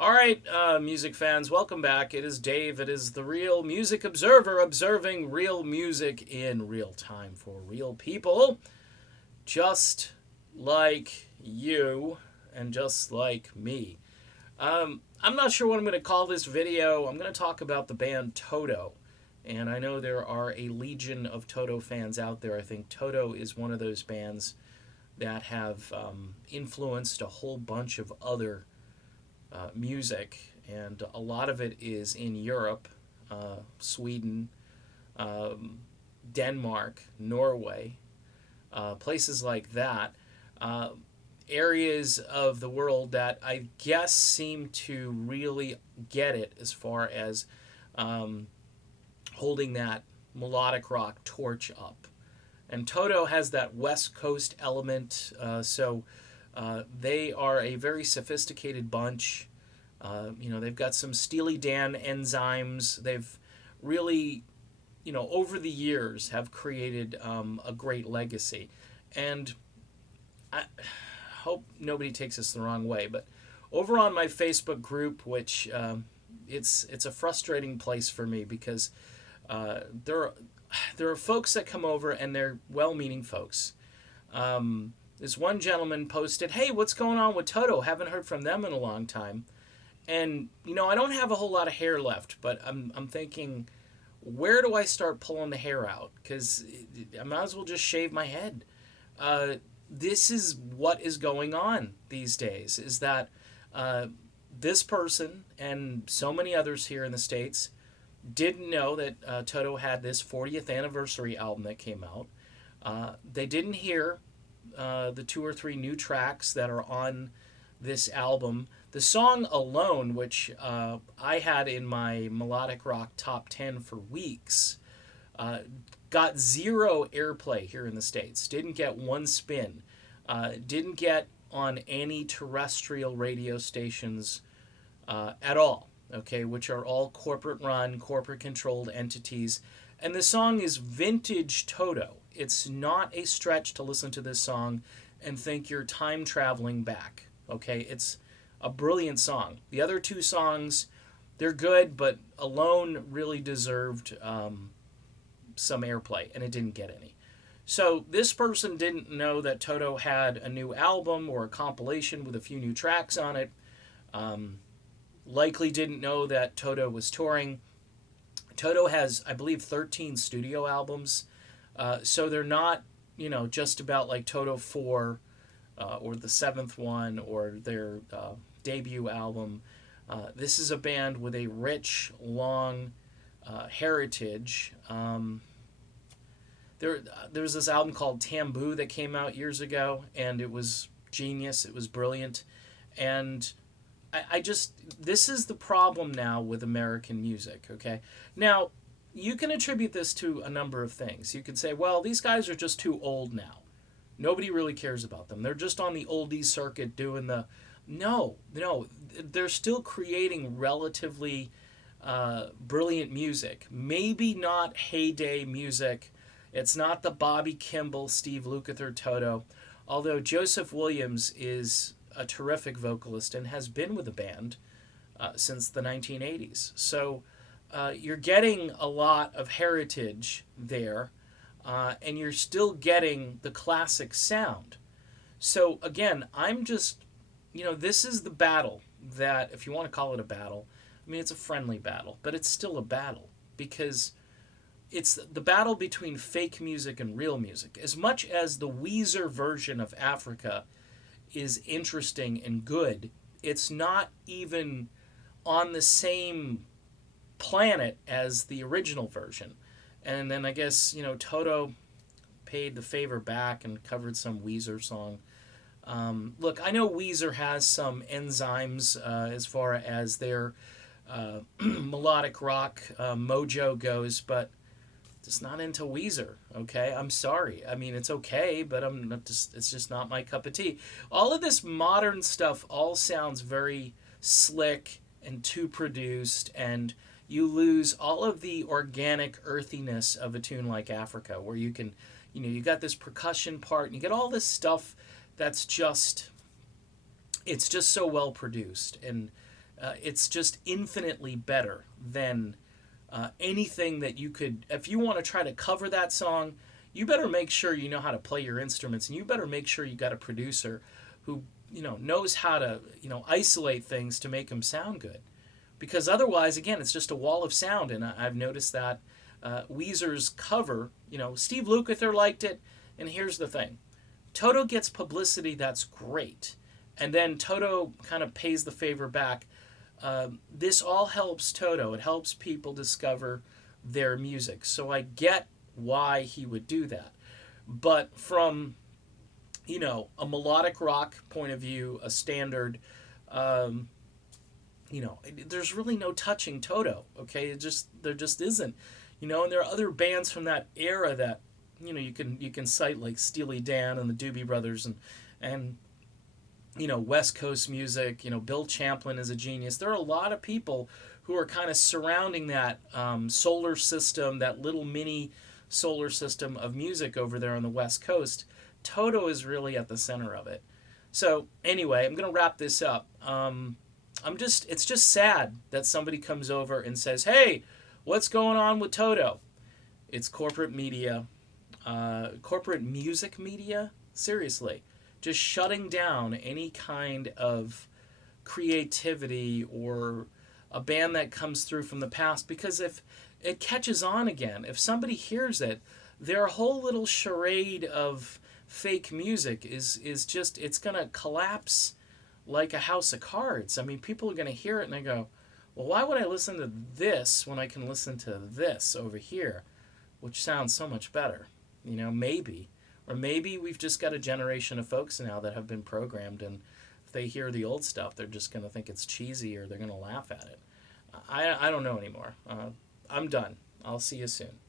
All right, music fans, welcome back. It is Dave. It is the Real Music Observer, observing real music in real time for real people, just like you and just like me. I'm not sure what I'm going to call this video. I'm going to talk about the band Toto. And I know there are a legion of Toto fans out there. I think Toto is one of those bands that have influenced a whole bunch of other music, and a lot of it is in Europe, Sweden, um, Denmark, Norway, places like that. Uh, Areas of the world that I guess seem to really get it as far as um, holding that melodic rock torch up. And Toto has that West Coast element, so they are a very sophisticated bunch. They've got some Steely Dan enzymes. They've really, over the years have created a great legacy. And I hope nobody takes this the wrong way, but over on my Facebook group, which it's a frustrating place for me because there are folks that come over and they're well-meaning folks. This one gentleman posted, "Hey, what's going on with Toto? Haven't heard from them in a long time." And I don't have a whole lot of hair left, but I'm thinking, where do I start pulling the hair out? Because I might as well just shave my head. This is what is going on these days. Is that this person and so many others here in the States didn't know that Toto had this 40th anniversary album that came out. They didn't hear the two or three new tracks that are on this album. The song Alone, which I had in my melodic rock top 10 for weeks, got zero airplay here in the States. Didn't get one spin. Didn't get on any terrestrial radio stations at all, okay, which are all corporate run, corporate controlled entities. And the song is vintage Toto. It's not a stretch to listen to this song and think you're time traveling back, okay? It's a brilliant song. The other two songs, they're good, but Alone really deserved some airplay, and it didn't get any. So this person didn't know that Toto had a new album or a compilation with a few new tracks on it. Likely didn't know that Toto was touring. Toto has, I believe, 13 studio albums. So they're not, just about like Toto 4 or the seventh one or their debut album. This is a band with a rich, long heritage. There was this album called Tamboo that came out years ago, and it was genius. It was brilliant. And this is the problem now with American music, okay? Now, you can attribute this to a number of things. You could say, well, these guys are just too old now. Nobody really cares about them. They're just on the oldies circuit doing the... No. They're still creating relatively brilliant music. Maybe not heyday music. It's not the Bobby Kimball, Steve Lukather Toto. Although Joseph Williams is a terrific vocalist and has been with the band since the 1980s. So you're getting a lot of heritage there, and you're still getting the classic sound. So again, I'm just, this is the battle that, if you want to call it a battle, I mean, it's a friendly battle, but it's still a battle because it's the battle between fake music and real music. As much as the Weezer version of Africa is interesting and good, it's not even on the same planet as the original version. And then I guess, Toto paid the favor back and covered some Weezer song. Look, I know Weezer has some enzymes as far as their melodic rock mojo goes, but just not into Weezer, okay? I'm sorry. I mean, it's okay, but it's just not my cup of tea. All of this modern stuff all sounds very slick and too produced, and you lose all of the organic earthiness of a tune like Africa, where you can, you got this percussion part, and you get all this stuff that's just, it's just so well produced. And It's just infinitely better than anything that you could. If you want to try to cover that song, you better make sure you know how to play your instruments, and you better make sure you got a producer who knows how to isolate things to make them sound good. Because otherwise, again, it's just a wall of sound, and I've noticed that Weezer's cover, Steve Lukather liked it, and here's the thing: Toto gets publicity that's great, and then Toto kind of pays the favor back. This all helps Toto. It helps people discover their music. So I get why he would do that. But from, a melodic rock point of view, a standard, um, there's really no touching Toto. Okay, there just isn't. And there are other bands from that era that, you can cite like Steely Dan and the Doobie Brothers and West Coast music. Bill Champlin is a genius. There are a lot of people who are kind of surrounding that solar system, that little mini solar system of music over there on the West Coast. Toto is really at the center of it. So anyway, I'm gonna wrap this up. It's just sad that somebody comes over and says, "Hey, what's going on with Toto?" It's corporate media, corporate music media. Seriously, just shutting down any kind of creativity or a band that comes through from the past, because if it catches on again, if somebody hears it, their whole little charade of fake music is just, it's going to collapse like a house of cards. I mean, people are going to hear it and they go, well, why would I listen to this when I can listen to this over here, which sounds so much better? Maybe. Or maybe we've just got a generation of folks now that have been programmed, and if they hear the old stuff, they're just going to think it's cheesy, or they're going to laugh at it. I don't know anymore. I'm done. I'll see you soon.